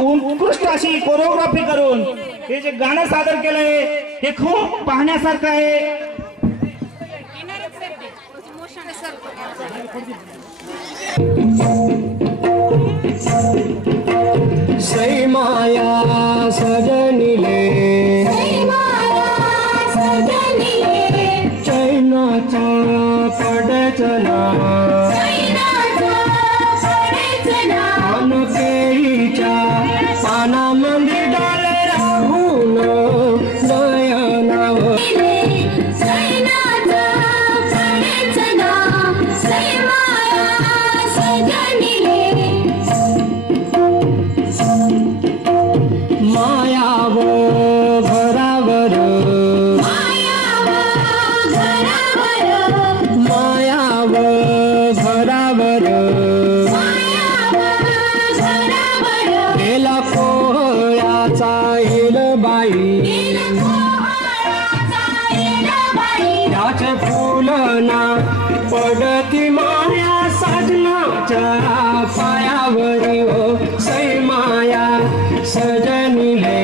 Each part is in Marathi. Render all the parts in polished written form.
उत्कृष्ट अशी कोरिओग्राफी करून हे जे गाणं सादर केलंय हे खूप पाहण्यासारखं आहे। सई माया सजनिले चैनाचा पडचना अनकेईच्या पानामध्ये डाल राहून नयनाव मायाव घरावर मायाव घरावर गेला कोहळ्याचा हिलबाई त्याचे फुलना पडती माया साजनाच्या पायावरी हो सई माया सजनिले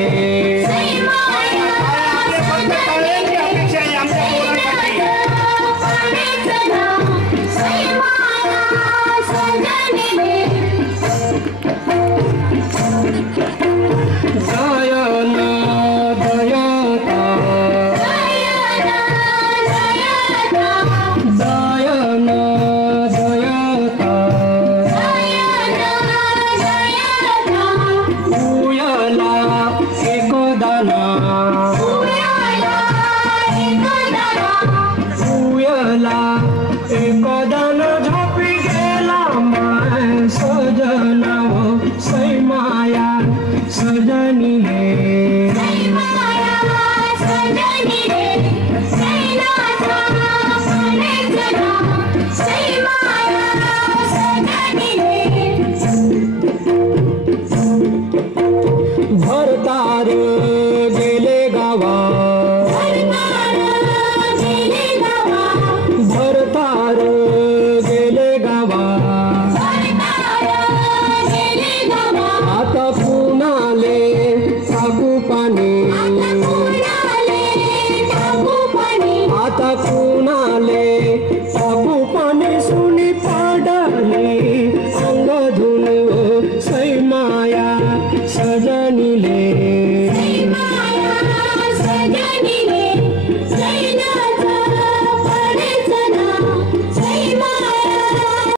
एकदान झोपी गेला माय सजना सई माया सजनिले भरतार